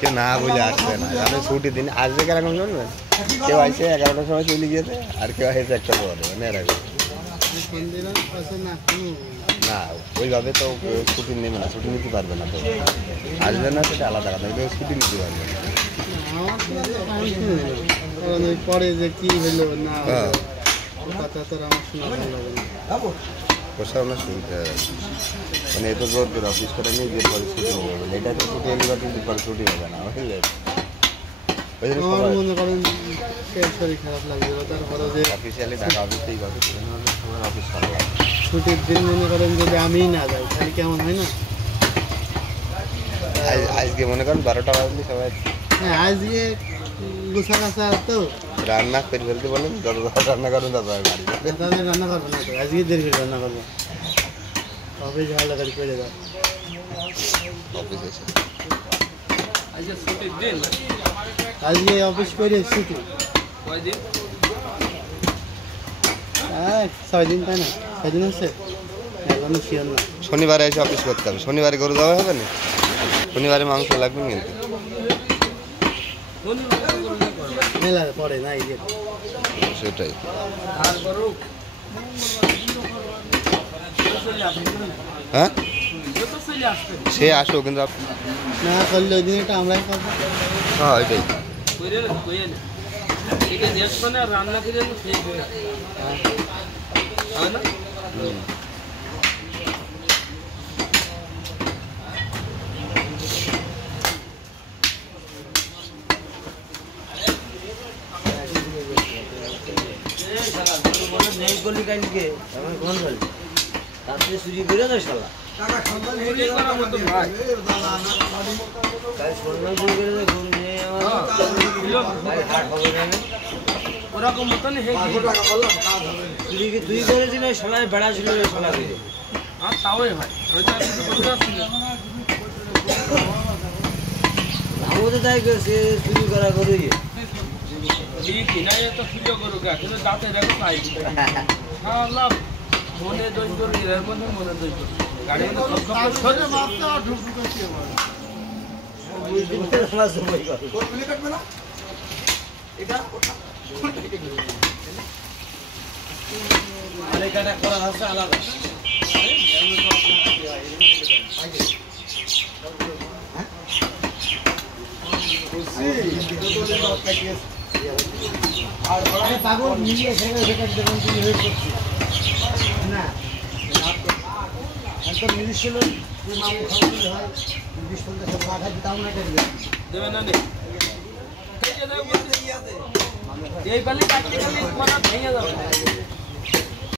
কেউ না বলে আসবে না, আমি ছুটির দিন আসবে কেন জানবেন? কেউ আসে 11টার সময় চলে গিয়েছে, আর কেউ আসে 1টা পরে, মানে এরকম না। ওইভাবে তো ছুটি নেবে না, ছুটি নিতে পারবে না, তো আসবে না, সেটা আলাদা কথা, কেউ ছুটি নিতে পারবে না। পরে যে কি হলো না কথা তো আমার শোনা ভালো লাগে না। কোথাও না শুনতে মানে এত জোর করে অফিস করে নিয়ে যে পরে ছুটি নেবে বলে, এটা তো ছুটি এলে বা কিন্তু পরে ছুটি নেবে না, বুঝলে? আমার মনে করেন শরীর খারাপ লাগবে, তারপরে যে অফিসিয়ালি ঢাকা অফিসেই অফিস সবার অফিস ভালো লাগে। ছুটির দিন মনে করেন যদি আমি না যাই তাহলে কেমন হয় না? আজকে মনে করেন 12টা বাজলে সবাই হ্যাঁ, আজকে গুছা কাছা তো রান্না করে ফেলতে বলেন, যত রান্না করুন তত বাড়ি তাদের রান্না করবো না, তো আজকে দেরি করে রান্না করবো, অফিস ভালো করে করে দাও অফিস এসে। আজকে অফিস করে ছুটি 6 দিন, তাই না? 6 দিন হচ্ছে, এখনো শিওর না। শনিবারে এসে অফিস করতে হবে, শনিবারে গরু দেওয়া হবে না, শনিবারে মাংস লাগবে কিন্তু মেলা পরে না, এই যে সেটাই। হ্যাঁ, সে আসো কিন্তু না করলে ওই দিন এটা আমরাই করবো। হ্যাঁ ওইটাই। রান্না করে নেই গলি কালকে আমার কোন গলি তাতে চুরি করে না শালা টাকা সন্ধান চুরি করার মত ভাই কাল সন্ধান চুরি করে না ঘুম নিয়ে আমার ভাই হাট হবে না ওরকম মত না হে টাকা বললাম কাজ হবে চুরি কি তুই করেছিস না শালা বেড়া ছিল রে শালা দিয়ে আর তাওই ভাই ওইটা কিছু করতে আসছিল আমাদের তাই সে চুরি করা করে ঠিক না, এ তো সুযোগ করুক, কিন্তু দাঁতে রেখো তাই শালা মনে দই করে এর মধ্যে মনে দই করে গাড়ি মধ্যে সব সব সরে মারতে আর ঢুক ঢুক করতে হবে কোন মিলি কাটবে না এটা আরে কাটা করা আছে আলাদা আর পাগল মিলিয়ে সেটা দেখুন তুমি হয়ে করছি না একদম মিলিশ ছিল তুই মামু খাওয়া হয় 20-50 টাকা খাই তাও না দেবে দেবে না নে এই পালি কাটতে গেলে কোনা ভেঙে যাবে